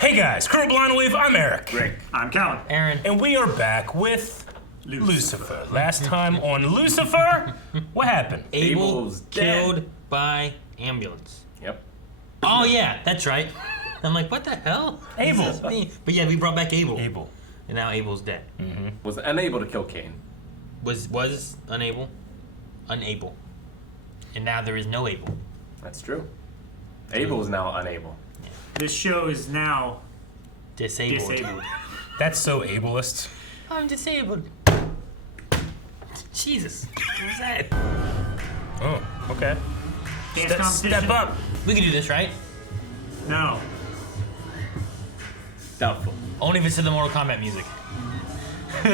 Hey guys, Colonel Blindwave, I'm Eric. Rick. I'm Calvin. Aaron. And we are back with Lucifer. Last time on Lucifer, what happened? Abel's killed by ambulance. Yep. Oh yeah, that's right. I'm like, what the hell? Abel. But yeah, we brought back Abel. Abel. And now Abel's dead. Mm-hmm. Was unable to kill Cain. Was unable. And now there is no Abel. That's true. Abel is now unable. This show is now Disabled. That's so ableist. I'm disabled. Jesus. What was that? Oh, okay. Dance competition? Step up. We can do this, right? No. Doubtful. Only if it's to the Mortal Kombat music. We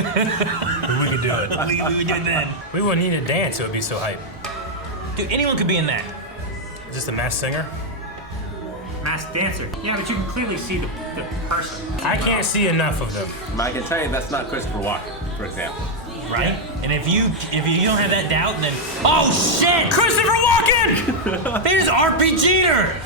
could do it. we would do it then. We wouldn't need to dance, it would be so hype. Dude, anyone could be in that. Is this the Masked Singer? Masked dancer. Yeah, but you can clearly see the person. I can't see enough of them. I can tell you that's not Christopher Walken, for example. Right? And if you don't have that doubt, then oh shit! Christopher Walken! There's RPG'd her!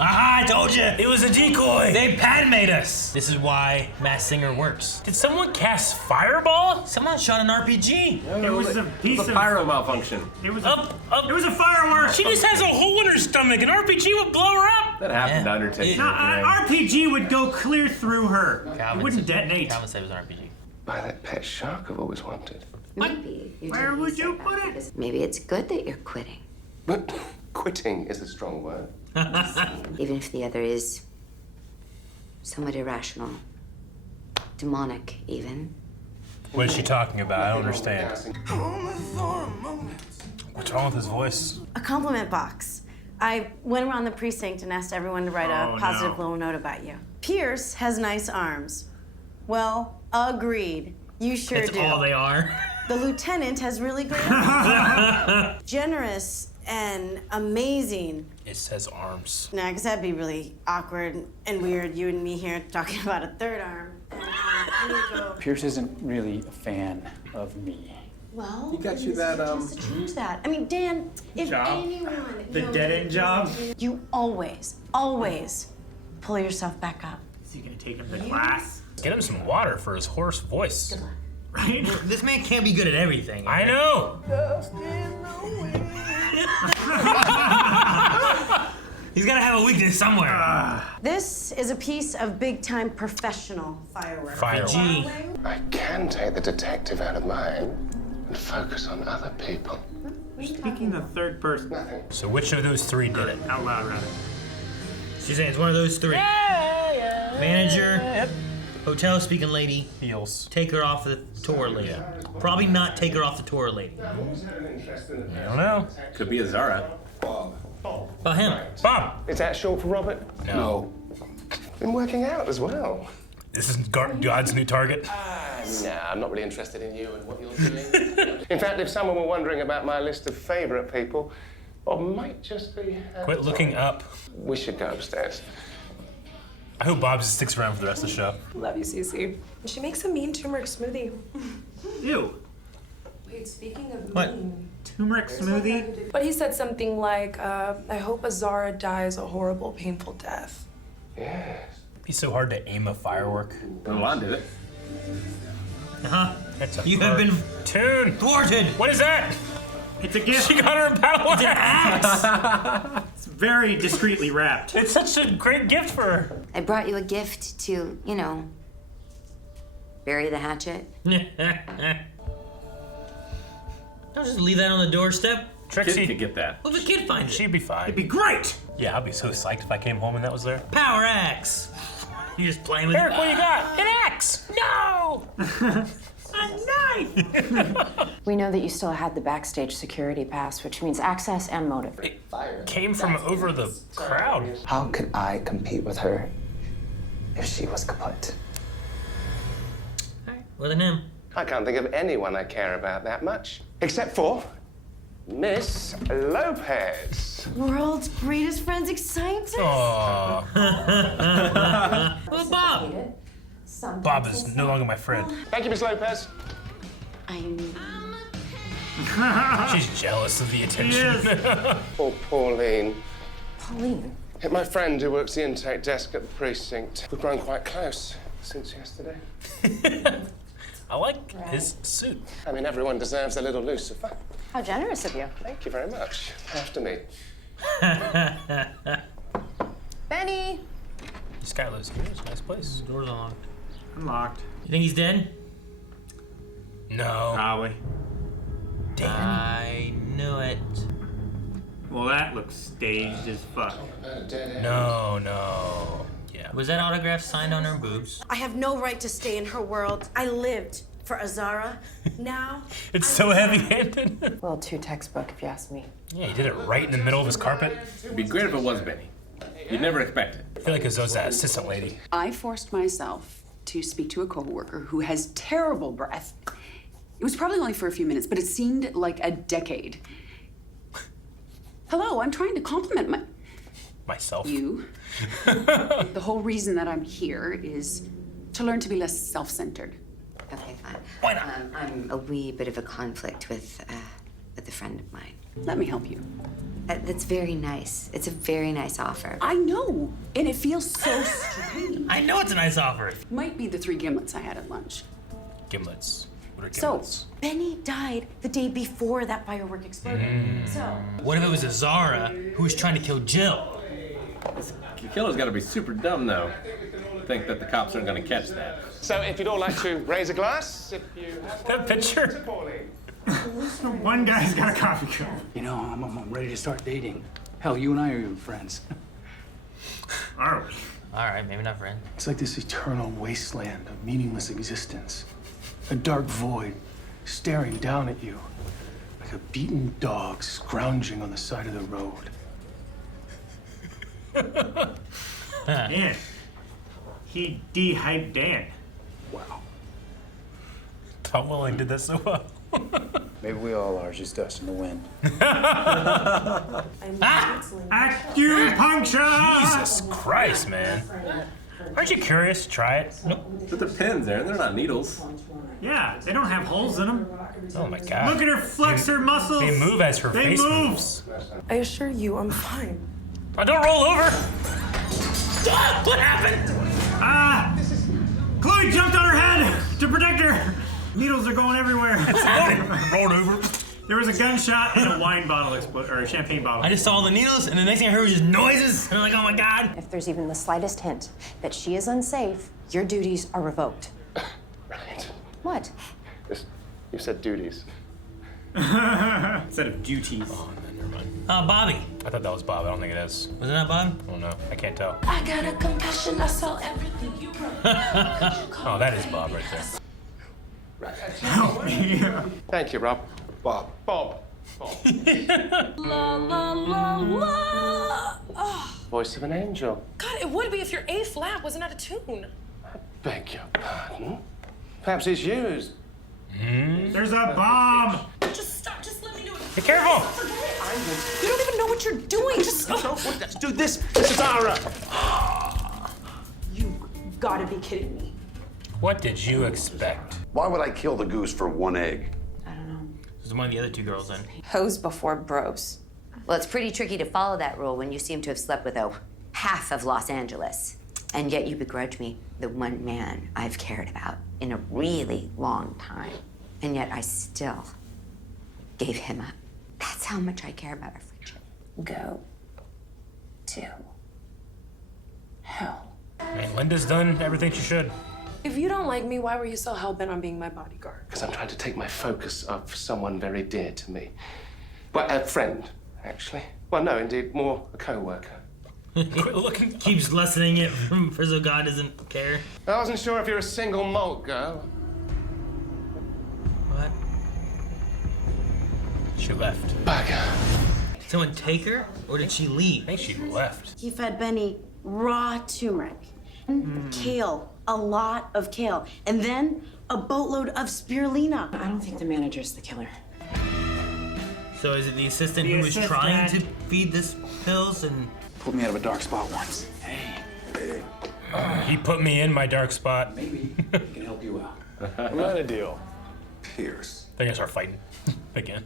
Aha, I told you! It was a decoy. They Padma'd us! This is why Masked Singer works. Did someone cast Fireball? Someone shot an RPG. It was a piece It's a of pyro malfunction. It was Up. It was a firework. She just has a hole in her stomach. An RPG would blow her up. That happened to Yeah. Undertaker. No, an RPG would go clear through her. Calvin It wouldn't said- detonate. Calvin said it was an RPG. Buy that pet shark I've always wanted. Maybe. Where would you put it? Maybe it's good that you're quitting, But quitting is a strong word. even if the other is somewhat irrational, demonic, even. What is she talking about? I don't understand. What's wrong with his voice? A compliment box. I went around the precinct and asked everyone to write Oh, a positive no. little note about you. Pierce has nice arms. Well, agreed. You sure That's do. all they are. The lieutenant has really great arms. Generous and amazing. It says arms. Nah, because that'd be really awkward and weird, you and me here talking about a third arm. I'm gonna go. Pierce isn't really a fan of me. Well, He got you this is that, your chance to change that. I mean, Dan, if Job? anyone The knows dead-end job? you always pull yourself back up. Is he gonna take him to class? Get him some water for his hoarse voice. Right? This man can't be good at everything. I know. He's gotta have a weakness somewhere. This is a piece of big-time professional firework. Gee. I can take the detective out of mine and focus on other people. Speaking the third person. Nothing. So which of those three did it? Out loud, rather. She's saying it's one of those three. Manager, hotel speaking lady, Heels. take her off the tour lady. Probably not take her off the tour lady. I don't know. Could be a Zara. About him. Bob. Is that short for Robert? No. Been working out as well. This is God's new target. Nah, I'm not really interested in you and what you're doing. In fact, if someone were wondering about my list of favorite people, Bob might just be... Quit looking up. We should go upstairs. I hope Bob just sticks around for the rest of the show. Love you, Cece. She makes a mean turmeric smoothie. Ew. Wait, speaking of What? mean. Turmeric smoothie? But he said something like, I hope Azara dies a horrible, painful death. Yes. It'd be so hard to aim a firework. Milan did it. Uh-huh. That's a You have been tune. thwarted. What is that? It's a gift. She got her a battle axe. It's very discreetly wrapped. It's such a great gift for her. I brought you a gift to, bury the hatchet. Don't just leave that on the doorstep. Kid Trixie, could get that. Well, the kid finds it. she'd be fine. It'd be great. Yeah, I'd be so psyched if I came home and that was there. Power axe. You're just playing with Eric, it. what you got? An axe! No! A knife. We know that you still had the backstage security pass, which means access and motive. It came from over the crowd. How could I compete with her if she was kaput? Well, then him. I can't think of anyone I care about that much. Except for Miss Lopez. World's greatest forensic scientist? Aww. Well, Bob. Bob is no longer my friend. Thank you, Miss Lopez. She's jealous of the attention. Yes. Poor Pauline. Pauline, My friend who works the intake desk at the precinct. We've grown quite close since yesterday. I like his suit. I mean, everyone deserves a little Lucifer. How generous of you. Thank you very much. After me. Benny! Skylar's here. It's a nice place. Door's unlocked. Unlocked. You think he's dead? No. Probably. I knew it. Well, that looks staged as fuck. No. Yeah. Was that autograph signed on her boobs? I have no right to stay in her world. I lived for Azara. Now. It's so heavy-handed. Well, too textbook, if you ask me. Yeah, he did it right in the middle of his carpet. It'd be great if it was Benny. You'd never expect it. I feel like Zoe's that assistant lady. I forced myself to speak to a coworker who has terrible breath. It was probably only for a few minutes, but it seemed like a decade. Hello, I'm trying to compliment Myself. you. The whole reason that I'm here is to learn to be less self-centered. Okay, fine. Why not? I'm a wee bit of a conflict with a friend of mine. Let me help you. That's very nice. It's a very nice offer. I know, and it feels so strange. I know it's a nice offer. Might be the 3 gimlets I had at lunch. Gimlets. What are So, gimlets? Benny died the day before that firework exploded. So. What if it was Azara who was trying to kill Jill? The killer's got to be super dumb, though. To think that the cops aren't going to catch that. So, if you'd all like to raise a glass, if you have That picture. One guy's got a coffee cup. You know, I'm ready to start dating. Hell, you and I are even friends. Are we? All right, maybe not friend. It's like this eternal wasteland of meaningless existence. A dark void staring down at you like a beaten dog scrounging on the side of the road. Dan. He de-hyped Dan. Wow. Tom Welling did that so well. Maybe we all are, just us in the wind. Acupuncture! Jesus Christ, man. Aren't you curious to try it? But they're pins there, they're not needles. Yeah, they don't have holes in them. Oh my God. Look at her flex her muscles. They move as her They face move. moves. I assure you, I'm fine. Oh, don't roll over. Ah, what happened? Chloe jumped on her head to protect her. Needles are going everywhere. Rolled over. There was a gunshot and a wine bottle or a champagne bottle. I just saw the needles, and the next thing I heard was just noises, and I'm like, oh my God. If there's even the slightest hint that she is unsafe, your duties are revoked. Right. What? You said duties. Instead of duties. Oh, never mind. Bobby. I thought that was Bob. I don't think it is. Wasn't that Bob? I don't know. I can't tell. I got a confession. I saw everything you wrote. Oh, that is Bob right there. Help me. Thank you, Rob. Bob. Bob. La la la la. Oh, Voice of an angel. God, it would be if your A flat wasn't out of tune. Beg your pardon? Perhaps it's used. There's a bomb. Just stop. Just let me do it. Be careful. You don't even know what you're doing. Just. Let's do this. This is Zara. You gotta be kidding me. What did you expect? Why would I kill the goose for one egg? I don't know. There's one of the other 2 girls in. Hose before bros. Well, it's pretty tricky to follow that rule when you seem to have slept with half of Los Angeles. And yet you begrudge me the one man I've cared about in a really long time. And yet I still gave him up. That's how much I care about our friendship. Go to hell. I mean, Linda's done everything she should. If you don't like me, why were you so hell-bent on being my bodyguard? Because I'm trying to take my focus off someone very dear to me. Well, a friend, actually. Well, no, indeed, more a co-worker. Quit looking. Keeps lessening it for so God doesn't care. I wasn't sure if you're a single malt girl. What? She left. Bugger. Did someone take her, or did she leave? I think she left. He fed Benny raw turmeric, kale, a lot of kale, and then a boatload of spirulina. I don't think the manager's the killer. So is it the assistant who was assistant. trying to feed this pills and... Pulled me out of a dark spot once. Hey, He put me in my dark spot. maybe he can help you out. I'm not a deal. Pierce. They're gonna start fighting again.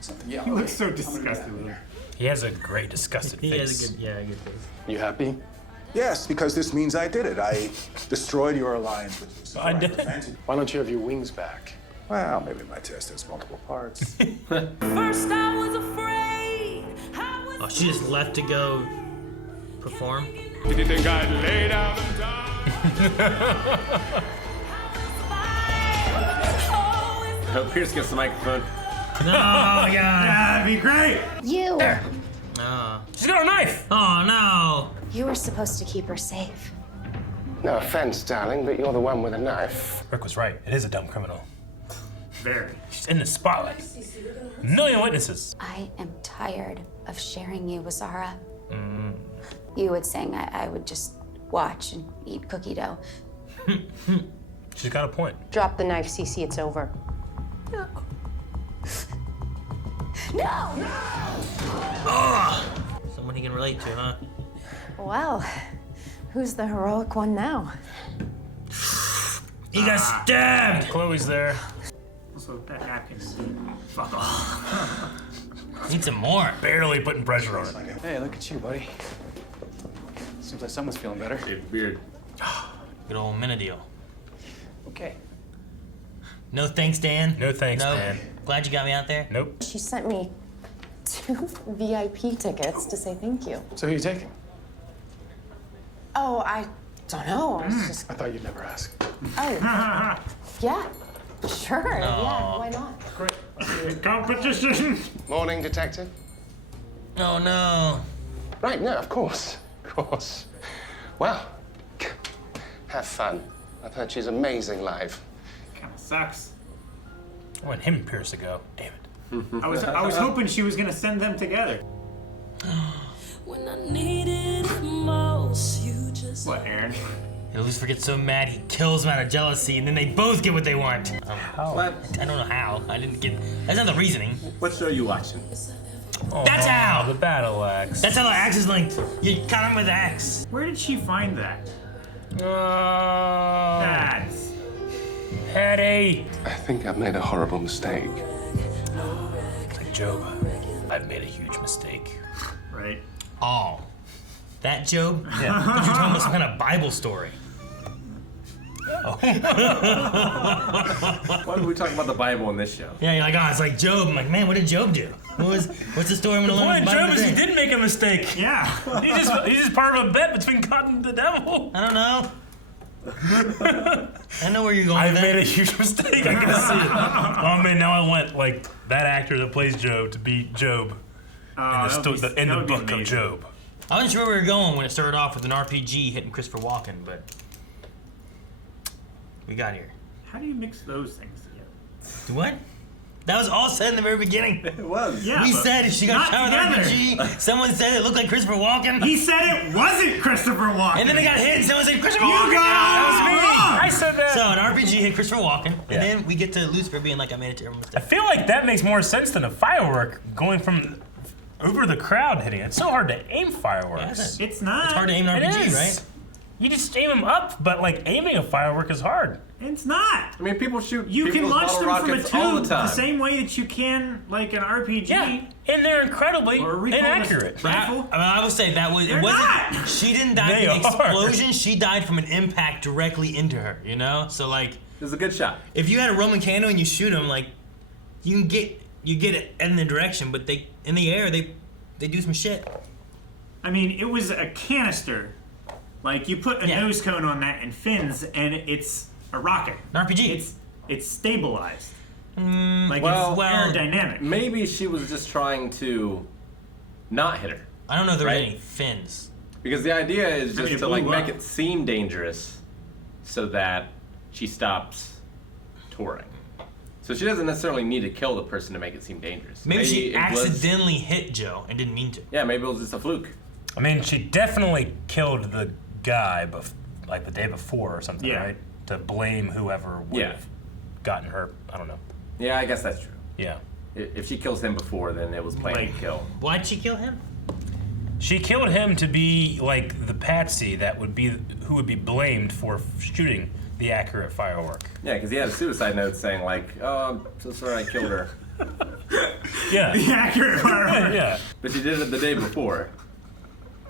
Something. Yeah. He looks so disgusted with her. He has a great disgusted face. He has a good face. You happy? Yes, because this means I did it. I destroyed your alliance with Lucifer. I did. prevented- Why don't you have your wings back? Well, maybe my test has multiple parts. First I was afraid. Oh, she just left to go perform. Did you think I'd lay down and die? I hope Pierce gets the microphone. No, God. That'd be great. You! Oh. She's got a knife! Oh, no. You were supposed to keep her safe. No offense, darling, but you're the one with a knife. Rick was right. It is a dumb criminal. Very. She's in the spotlight. A million witnesses. I am tired of sharing you with Zara. Mm. You would sing, I would just watch and eat cookie dough. She's got a point. Drop the knife, Cece, it's over. No! Someone he can relate to, huh? Well, who's the heroic one now? He got stabbed! Chloe's there. Also, that napkin's fuck off. Need some more. Barely putting pressure on it. Hey, look at you, buddy. Seems like someone's feeling better. It's weird. Good old Menadil. Okay. No thanks, Dan. No thanks, Nope. Dan. Glad you got me out there. Nope. She sent me 2 VIP tickets to say thank you. So who are you taking? Oh, I don't know. I was just. I thought you'd never ask. Oh. Yeah. Sure. Yeah. Why not? Great. Competition. Morning, detective. Oh, no. Right, no, of course. Of course. Well, have fun. I've heard she's amazing live. Kind of sucks. I want him and Pierce to go. Damn it. I was hoping she was gonna send them together. When I needed it most, you just. What, Aaron? And Lucifer gets so mad he kills him out of jealousy, and then they both get what they want. What? I don't know how. I didn't get. That's not the reasoning. What show are you watching? Oh, That's how! The battle axe. That's how the axe is linked. You cut him with the axe. Where did she find that? Oh. That's. Eddie. I think I've made a horrible mistake. Like Job, I've made a huge mistake. Right. Oh. That Job? Yeah. You're talking about some kind of Bible story. Why would we talk about the Bible in this show? Yeah, you're like, oh, it's like Job. I'm like, man, what did Job do? What's the story I'm The gonna learn? point of from Job Bible is he today? did make a mistake. Yeah. He's just part of a bet between God and the devil. I don't know. I know where you're going I've with made a that. huge mistake. I can see it. Oh man, now I want like that actor that plays Job to be Job in the book of Job. I wasn't sure where we were going when it started off with an RPG hitting Christopher Walken, but we got here. How do you mix those things together? What? That was all said in the very beginning. It was. Yeah, We but said if she got not shot with an together. RPG, someone said it looked like Christopher Walken. He said it wasn't Christopher Walken. And then it got hit and someone said Christopher You Walken. got That was it me. wrong. I said that. So an RPG hit Christopher Walken, Yeah. and then we get to Lucifer being like, I made a terrible I mistake. feel like that makes more sense than a firework going from over the crowd hitting. It's so hard to aim fireworks. It's not. It's hard to aim an It RPG, is. right? You just aim them up, but like aiming a firework is hard. It's not. I mean, people shoot. You can people's launch bottle them from a rockets all tube the the time. same way that you can like an RPG. Yeah, and they're incredibly Or a recoilless inaccurate. rifle. I would say that was They're it wasn't. not. She didn't die They from an are. explosion. She died from an impact directly into her. You know, so like It was a good shot. if you had a Roman candle and you shoot them, like you can get it in the direction, but they in the air they do some shit. I mean, it was a canister. Like you put a Yeah. nose cone on that and fins, and it's a rocket. An RPG. It's stabilized. Like well, it's aerodynamic. Maybe she was just trying to not hit her. I don't know if there Right. was any fins. Because the idea is I mean, just it to like blew make up. it seem dangerous so that she stops touring. So she doesn't necessarily need to kill the person to make it seem dangerous. Maybe she it was- accidentally hit Joe and didn't mean to. yeah, maybe it was just a fluke. I mean, she definitely killed the guy, like the day before or something, Yeah. right? To blame whoever would Yeah. have gotten her. I don't know. Yeah, I guess that's true. Yeah. If she kills him before, then it was planned Like- to kill. Why'd she kill him? She killed him to be like the patsy that would be who would be blamed for shooting the accurate firework. Yeah, because he had a suicide note saying like, "Oh, I'm so sorry I killed her." Yeah. The accurate part. Yeah. But she did it the day before.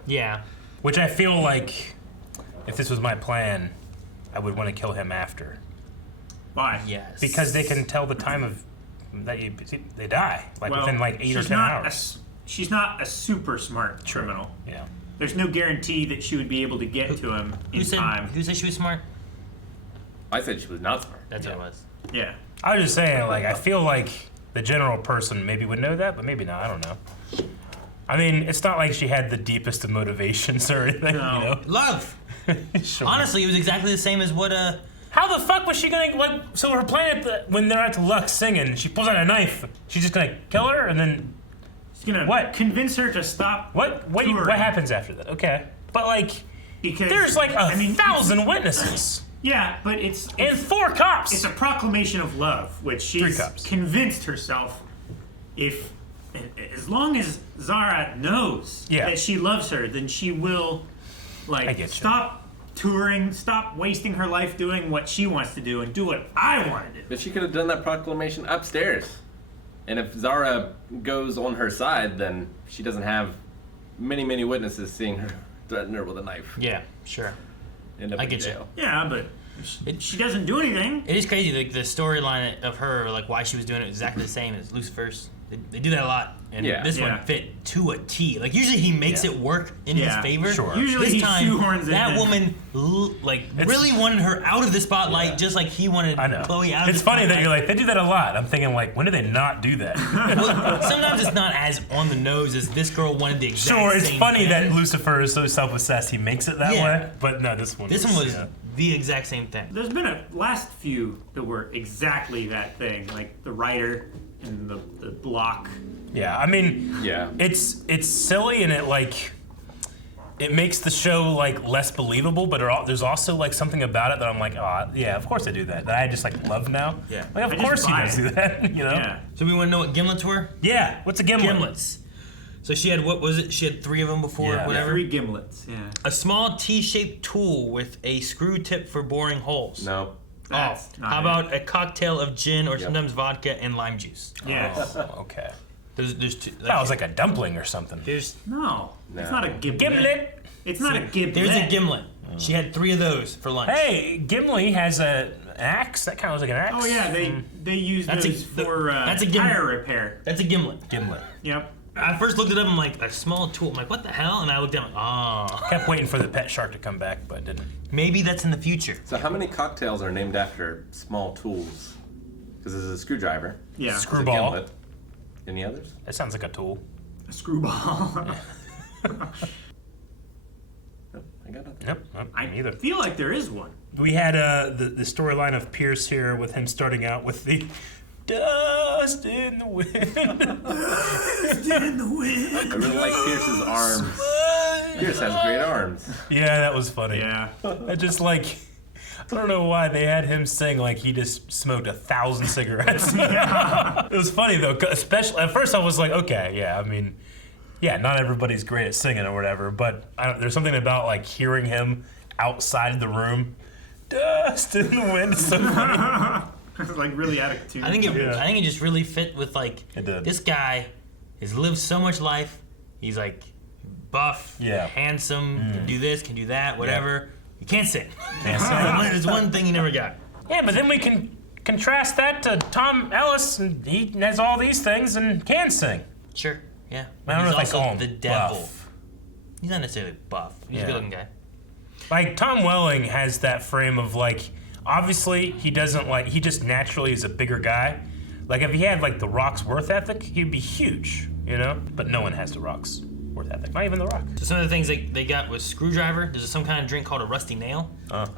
Yeah. Which I feel like, if this was my plan, I would want to kill him after. Why? Yes. Because they can tell the time of that they die, like within like 8 or 10 hours. She's not a super smart criminal. Yeah. There's no guarantee that she would be able to get to him in time. Who said she was smart? I said she was not smart. That's what it was. Yeah. I was just saying, like, I feel like the general person maybe would know that, but maybe not. I don't know. I mean, it's not like she had the deepest of motivations or anything, you know? Love. Sure. Honestly, it was exactly the same as what How the fuck was she gonna, like, so her plan when they're at the Lux singing, she pulls out a knife, she's just gonna kill her and then... She's gonna convince her to stop What happens after that? Okay. But, like, because there's like 1,000 witnesses. Yeah, but it's... And 4 cops! It's a proclamation of love, which she's convinced herself as long as Zara knows that she loves her, then she will, like, stop touring, stop wasting her life doing what she wants to do and do what I want to do. But she could have done that proclamation upstairs. And if Zara goes on her side, then she doesn't have many witnesses seeing her threaten her with a knife. Yeah, sure. End up I in get jail. Yeah, but she doesn't do anything. It is crazy, like the storyline of her, like why she was doing it, exactly the same as Lucifer's. They do that a lot, and this one fit to a T. Like usually he makes it work in his favor. Sure. Usually this he time, shoehorns it that in. woman really wanted her out of the spotlight, just like he wanted Chloe out of It's the funny spotlight. that you're like, they do that a lot. I'm thinking, like, when do they not do that? Well, sometimes it's not as on the nose as this girl wanted the exact Sure, it's same funny thing. that Lucifer is so self-obsessed he makes it that way, but no, this one was the exact same thing. There's been a last few that were exactly that thing, like the writer and the block. Yeah, I mean, it's silly and it makes the show like less believable, but there's also like something about it that I'm like, oh yeah, of course they do that. That I just like love now. Yeah, like of course you guys do that. You know. Yeah. So we want to know what gimlets were? Yeah. What's a gimlet? Gimlets. So she had, what was it? She had 3 of them before, whatever. 3 gimlets. Yeah. A small T-shaped tool with a screw tip for boring holes. No. How about a cocktail of gin or sometimes vodka and lime juice? Yes. Oh, okay. There's 2. That was like a dumpling or something. No. It's not a gimlet. Gimlet. It's not a gimlet. There's a gimlet. She had 3 of those for lunch. Hey, Gimli has an axe. That kind of looks like an axe. Oh yeah, they use those for that's a tire repair. That's a gimlet. Gimlet. Yep. I first looked it up. I'm like, a small tool. I'm like, what the hell? And I looked down. Oh. Kept waiting for the pet shark to come back, but didn't. Maybe that's in the future. So how many cocktails are named after small tools? Because there's a screwdriver. Yeah. There's a Screwball. gimlet. Any others? That sounds like a tool. A screwball. Nope, I got nothing. Nope, neither. I feel like there is one. We had the storyline of Pierce here with him starting out with the dust in the wind. Dust in the wind. I really like Pierce's arms. Pierce has great arms. Yeah, that was funny. Yeah. I just like, I don't know why they had him sing like he just smoked 1,000 cigarettes. It was funny though, especially at first I was like, okay, yeah, I mean, yeah, not everybody's great at singing or whatever, but there's something about like hearing him outside the room, dust in the wind. It's so funny. It's like really out of tune. I think it just really fit with like this guy has lived so much life. He's like buff, handsome, can do this, can do that, whatever. He can't sing. There's one thing he never got. Yeah, but then we can contrast that to Tom Ellis, and he has all these things and can sing. Sure, yeah. I don't know if I He's call also him the devil. buff. He's not necessarily buff. He's a good-looking guy. Like Tom Welling has that frame of like, obviously he doesn't like, he just naturally is a bigger guy. Like if he had like The Rock's worth ethic, he'd be huge, you know? But no one has The Rock's worth ethic, not even The Rock. So some of the things they got was screwdriver. There's some kind of drink called a rusty nail.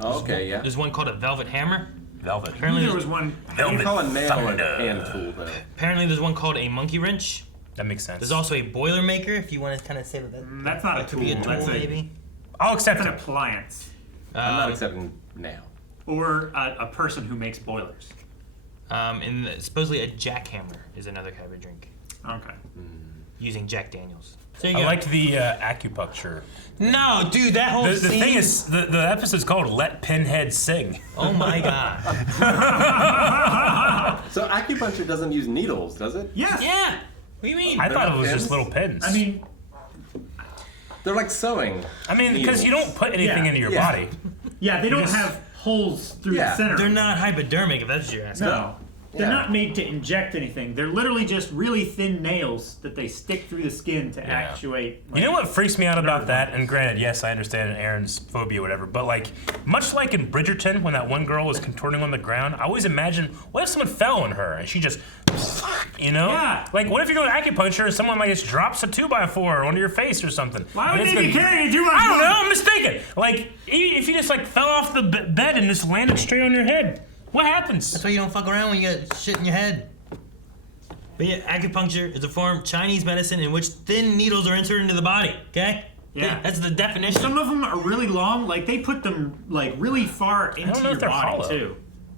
Okay, yeah. There's one called a velvet hammer. Velvet. Apparently there was one. You call a nail a hand tool, though. Apparently there's one called a monkey wrench. That makes sense. There's also a boiler maker, if you want to kind of say that. That's not a could be a tool. tool, maybe. I'll accept That's it. an appliance. I'm not accepting now. Or a person who makes boilers. And supposedly a jackhammer is another kind of a drink. Okay. Using Jack Daniels. So you I go. liked the acupuncture. No, dude, that whole The scene. thing is, the episode's called "Let Pinhead Sing." Oh my god. So acupuncture doesn't use needles, does it? Yes. Yeah. What do you mean? I They're thought not it was pins? just little pins. I mean, They're like sewing. I mean, because you don't put anything into your body. yeah, they don't just- have holes through Yeah. the center. They're not hypodermic, if that's what you're asking. No. They're Yeah. not made to inject anything. They're literally just really thin nails that they stick through the skin to actuate. You know what freaks me out about that? And granted, yes, I understand Aaron's phobia or whatever, but like, much like in Bridgerton, when that one girl was contorting on the ground, I always imagine, what if someone fell on her and she just, you know? Yeah. Like, what if you're doing acupuncture and someone like just drops a 2x4 onto your face or something? Why would And it's they be gonna- carrying a 2x4? I don't know, I'm mistaken. Like, if you just like fell off the bed and just landed straight on your head, what happens? That's why you don't fuck around when you got shit in your head. But yeah, acupuncture is a form of Chinese medicine in which thin needles are inserted into the body, okay? Yeah. That's the definition. Some of them are really long. Like they put them like really far into know your if they're body hollow. too.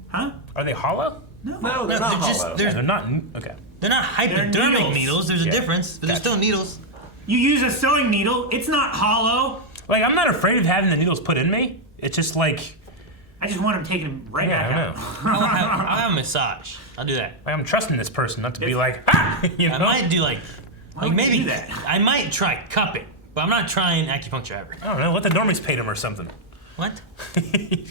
Huh? Are they hollow? No, No, they're not just, hollow. they're Not, okay. not hypodermic needles. needles. There's a Yeah. difference, but they're still needles. You use a sewing needle. It's not hollow. Like, I'm not afraid of having the needles put in me. It's just like, I just want them taking them right yeah, back I out. know. I'll have a massage. I'll do that. Like, I'm trusting this person not to be like, ah! You know? I might do like would you maybe do that? I might try cupping, but I'm not trying acupuncture ever. I don't know, let the normies paint him or something. What?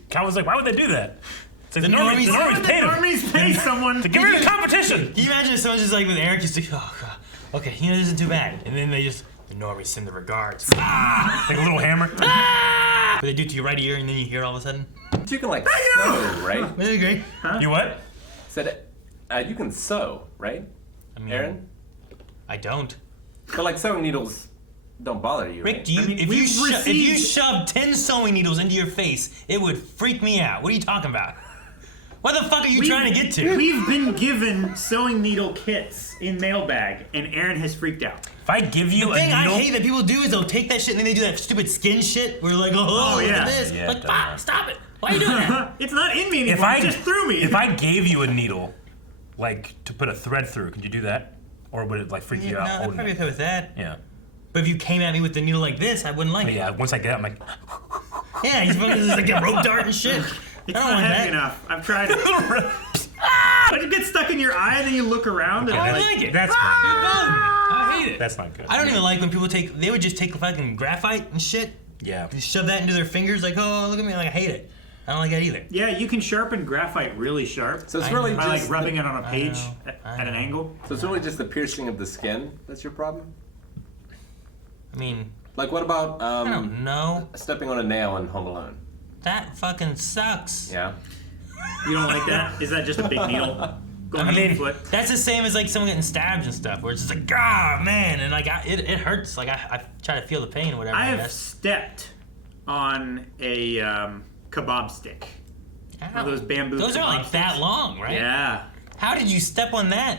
Cal was like, why would they do that? It's like, The normies- the Why would normies the paint him. normies pay someone? To get rid of competition! Can you imagine if someone's just like with Eric, just like, oh god, okay, you know this isn't too bad, and then they just the normies send the regards. Ah! Like a little hammer. But they do it to your right ear, and then you hear all of a sudden. You can like sew, right? Really great. You what? Said you can sew, right? I mean, Aaron? I don't. But like sewing needles don't bother you, Rick, right? do you, I mean, if we've you received- shoved 10 sewing needles into your face, it would freak me out. What are you talking about? What the fuck are you trying to get to? We've been given sewing needle kits in mailbag, and Aaron has freaked out. If I give you The a thing I needle... hate that people do is they'll take that shit and then they do that stupid skin shit where like, oh, look yeah. at this. Yeah, like, it fuck, does. stop it. Why are you doing that? It's not in me anymore. If I it just threw me. If I gave you a needle, like, to put a thread through, could you do that? Or would it, like, freak you No, out I'd holding probably it? okay with that. Yeah. But if you came at me with the needle like this, I wouldn't like But it. yeah, once I get it, I'm like... Yeah, he's supposed to like a rope dart and shit. It's I don't not want heavy that. enough. I've tried it. But it gets stuck in your eye, and then you look around. I And like it. That's It not bothers me. I hate good. it. That's not good. I don't even like when people they would just take fucking graphite and shit, Yeah. and shove that into their fingers like, oh, look at me, like I hate it. I don't like that either. yeah, you can sharpen graphite really sharp. So it's I really know. By just like rubbing it on a I page know. at an angle. So it's really just the piercing of the skin that's your problem? I mean, Like what about I don't know. stepping on a nail in Home Alone? That fucking sucks. Yeah. You don't like that? Is that just a big needle going on your foot? That's the same as like someone getting stabbed and stuff, where it's just like, ah, man, and like it hurts. Like I try to feel the pain or whatever. I I have guess. stepped on a kebab stick. One of those bamboo. Those are kebab like that sticks. long, right? Yeah. How did you step on that?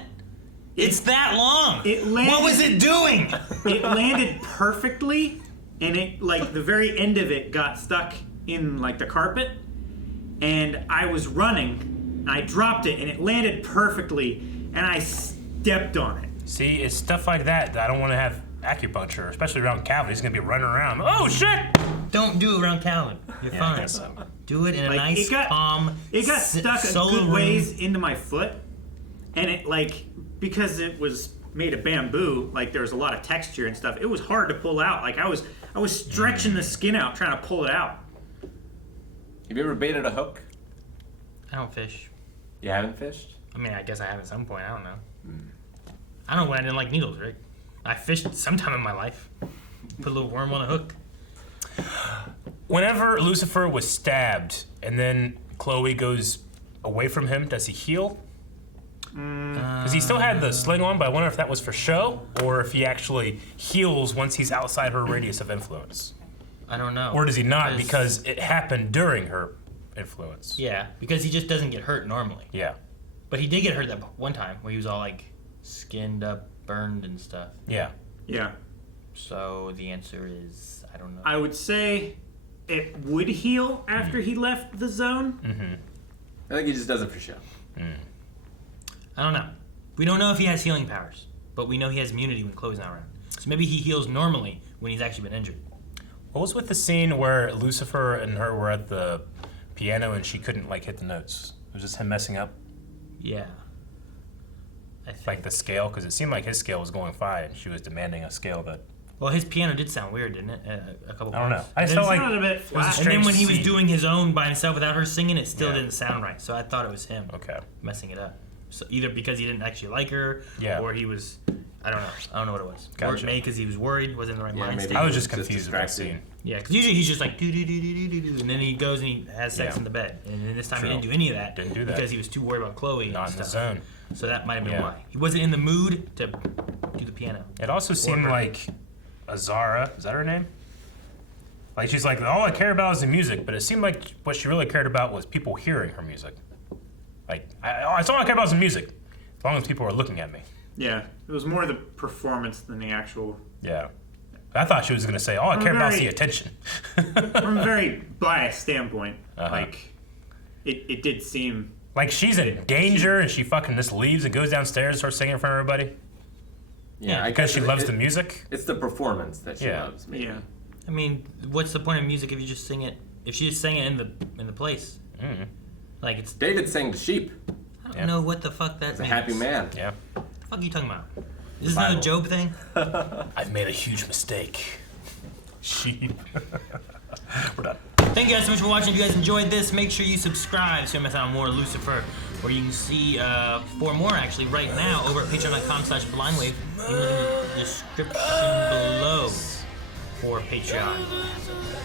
It's that long. It landed, What was it doing? It landed perfectly, and it like the very end of it got stuck in like the carpet, and I was running, and I dropped it, and it landed perfectly, and I stepped on it. See, it's stuff like that I don't want to have acupuncture, especially around Calvin. He's going to be running around. Oh, shit! Don't do it around Calvin. You're Yeah, fine. I guess so. Do it in a Like, nice, calm. It got stuck solo a good room. ways into my foot, and it like because it was made of bamboo, like there was a lot of texture and stuff. It was hard to pull out. Like I was stretching the skin out trying to pull it out. Have you ever baited a hook? I don't fish. You haven't fished? I mean, I guess I have at some point. I don't know. I don't know when I didn't like needles, Rick. I fished sometime in my life. Put a little worm on a hook. Whenever Lucifer was stabbed and then Chloe goes away from him, does he heal? Because he still had the sling on, but I wonder if that was for show or if he actually heals once he's outside her radius of influence. I don't know. Or does he not because it happened during her influence? Yeah, because he just doesn't get hurt normally. Yeah. But he did get hurt that one time where he was all like skinned up, burned and stuff. Yeah. Yeah. So the answer is, I don't know. I would say it would heal after he left the zone. Mm-hmm. I think he just does it for show. I don't know. We don't know if he has healing powers, but we know he has immunity when Chloe's not around. So maybe he heals normally when he's actually been injured. What was with the scene where Lucifer and her were at the piano and she couldn't like hit the notes? It was just him messing up. Yeah. Like the scale, because it seemed like his scale was going fine. She was demanding a scale that. Well, his piano did sound weird, didn't it? A couple. I don't know. points. I just felt like a bit it was a And strange then when he was scene. doing his own by himself without her singing, it still Yeah. didn't sound right. So I thought it was him. Okay. Messing it up. So either because he didn't actually like her, Yeah. or he was, I don't know what it was. Gotcha. Or maybe because he was worried, wasn't in the right mind maybe state. I was he just confused with that scene. Yeah, because usually he's just like do do do do do do, and then he goes and he has sex Yeah. in the bed. And then this time True. he didn't do any of that. Didn't do that. Because he was too worried about Chloe. Not and in the stuff. zone. So that might have been Yeah. why he wasn't in the mood to do the piano. It also seemed her. like Azara, is that her name? Like she's like, all I care about is the music, but it seemed like what she really cared about was people hearing her music. Like, that's all I care about is the music, as long as people are looking at me. Yeah, it was more the performance than the actual. Yeah. I thought she was going to say, all I care about is the attention. From a very biased standpoint, Uh-huh. like, it did seem. Like she's in danger and she fucking just leaves and goes downstairs and starts singing in front of everybody. Yeah, because she loves the music. It's the performance that she Yeah. loves. Maybe. Yeah. I mean, what's the point of music if you just sing it? If she just sang it in the place, like it's. David sang the sheep. I don't know what the fuck that He's a means. happy man. Yeah. What the fuck are you talking about? Is this another Job thing? I've made a huge mistake. Sheep. We're done. Thank you guys so much for watching. If you guys enjoyed this, make sure you subscribe so you don't miss out on more Lucifer. Or you can see 4 more actually right now over at patreon.com/blindwave. Link in the description below for Patreon.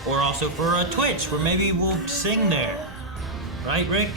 Or also for Twitch, where maybe we'll sing there. Right, Rick?